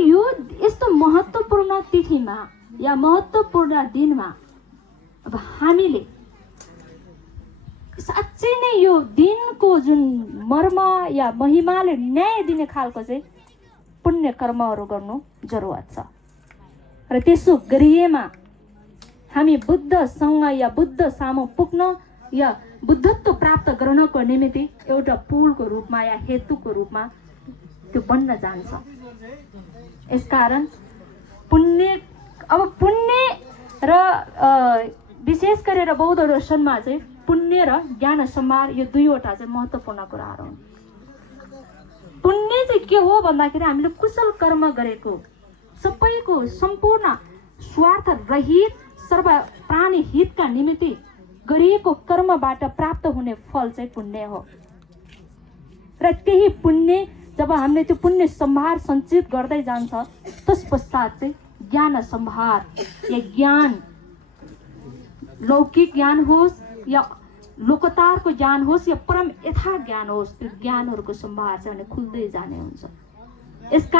यो यस्तो महत्त्वपूर्ण तिथिमा या महत्त्वपूर्ण दिनमा अब हामीले साँच्चै नै यो दिनको जुन मर्म या महिमाले न्याय दिने खालको चाहिँ पुण्य कर्महरू गर्नु जरुरत छ। र त्यसो गरिएमा हामी बुद्धसँग या बुद्ध सामु पुग्न या बुद्धत्व प्राप्त गर्नको निमित्त एउटा पुलको रूपमा या हेतुको रूपमा त्यो बन्न जान्छ। यसकारण पुण्य र विशेष गरेर बौद्ध दर्शनमा चाहिँ पुण्य र ज्ञान सम्भार यो दुईवटा चाहिँ महत्त्वपूर्ण कुराहरू हुन्। पुण्य चाहिँ के हो भन्दाखेरि हामीले कुशल कर्म गरेको सबैको सम्पूर्ण स्वार्थ रहित सर्व प्राणी हितका निमित्त गरिएको कर्मबाट प्राप्त हुने फल चाहिँ पुण्य हो। र त्यही पुण्य जब हामीले त्यो पुण्य सम्भार सञ्चित गर्दै जान्छ त्यस पश्चात चाहिँ ज्ञान सम्भार या ज्ञान लौकिक ज्ञान होस् या लोकतारको ज्ञान होस् या परम यथा ज्ञान होस् त्यो ज्ञानहरूको सम्भार चाहिँ खुल्दै जाने हुन्छ। यसका